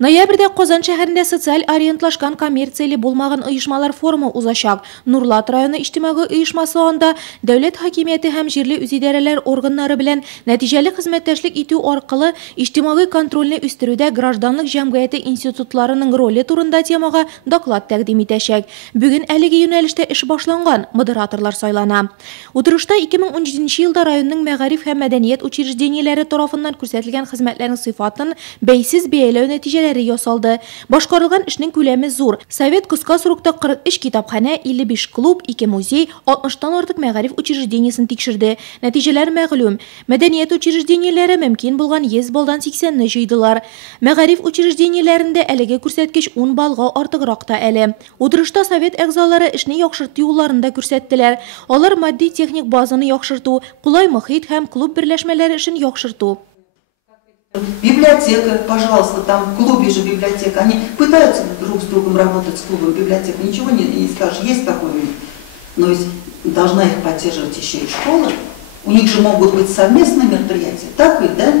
Ноябрьдә Казан шәһәрендә социаль ориентлашкан коммерцияле булмаган оешмалар форумы узачак. Нурлат районы иҗтимагый оешмасы анда дәүләт хакимияте һәм җирле үзидарәләр органнары белән нәтиҗәле хезмәттәшлек итү аркылы иҗтимагый контрольне үстерүдә гражданлык җәмгыяте институтларының роле турында темага доклад тәкъдим итәчәк. Бүген әлеге юнәлештә эш башланган, модераторлар сайлана. Утырышта 2017 елда районның мәгариф һәм мәдәният учреждениеләре тарафыннан күрсәтелгән хезмәтләрнең сыйфатын бәйсез бәяләү нәтиҗәләре ясалды. Башкарылган эшнең күләме зур. Совет кыска срокта 43 китапханә, 55 клуб, 2 музей, 60-тан артык мәгариф учреждениясен тикшерде. Нәтиҗәләр мәгълүм. Мәдәният учреждениеләре мөмкин булган 100 балдан 80-не җыйдылар. Мәгариф учреждениеләрендә әлеге күрсәткеч 10 балга артыграк та әле. Утырышта совет әгъзалары эшне яхшырту юлларында күрсәттеләр. Алар матди-техник базаны яхшырту, кулай мохит һәм клуб берләшмәләре эшен яхшырту. Библиотека, пожалуйста, там в клубе же библиотека. Они пытаются друг с другом работать с клубом библиотек. Ничего не скажешь, есть такое. Но должна их поддерживать еще и школа. У них же могут быть совместные мероприятия. Так ведь, да?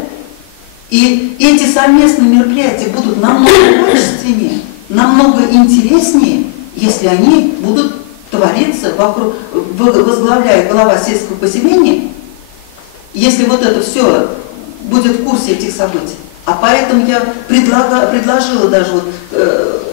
И эти совместные мероприятия будут намного качественнее, намного интереснее, если они будут твориться вокруг, возглавляя глава сельского поселения. Если вот это все будет в курсе этих событий. А поэтому я предложила даже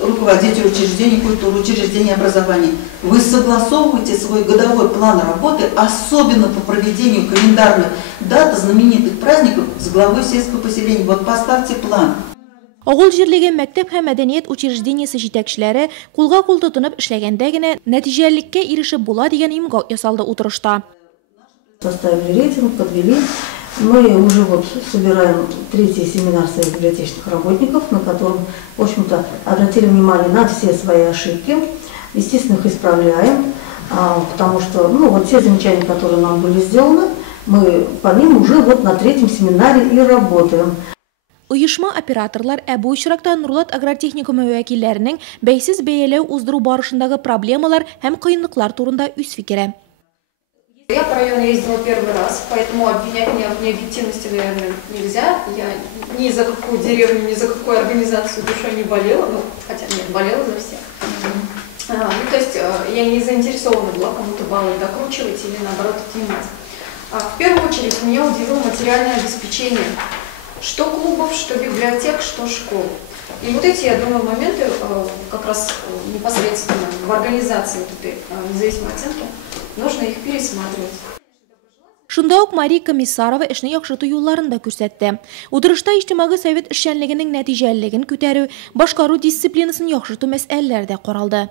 руководителю учреждений культуры, учреждений образования, вы согласовываете свой годовой план работы, особенно по проведению календарных дат знаменитых праздников с главой сельского поселения. Вот поставьте план. Авыл җирлеге мәктәп һәм мәдәният учреждениесе җитәкчеләре кулга-кул тотынып эшләгәндә генә нәтиҗәлелеккә ирешеп була дигән имгау ясалды утырышта. Составили рейтинг, подвели. Мы уже собираем третий семинар своих библиотечных работников, на котором, в общем-то, обратили внимание на все свои ошибки. Естественно, их исправляем, потому что, те замечания, которые нам были сделаны, мы по ним уже на третьем семинаре и работаем. Оешма операторлар бу очракта Нурлат агротехникумы вәкилләренең бәйсез бәяләү уздыру барышындагы проблемалар һәм кыенлыклар турында үз фикере. Я по району ездила первый раз, поэтому обвинять меня в необъективности, наверное, нельзя. Я ни за какую деревню, ни за какую организацию душой не болела, хотя нет, болела за всех. То есть я не заинтересована была кому-то баллы докручивать или наоборот отнимать. В первую очередь меня удивило материальное обеспечение, что клубов, что библиотек, что школ. И вот эти, я думаю, моменты как раз непосредственно в организации этой независимой оценки нужно их пересматривать. Шунда ук Мария Комиссарова эшне яхшырту юлларында күрсәтте. Утырышта иҗтимагый совет эшчәнлегенең нәтиҗәлелеген күтәрү, башкару дисциплинасын яхшырту мәсьәләләре дә каралды.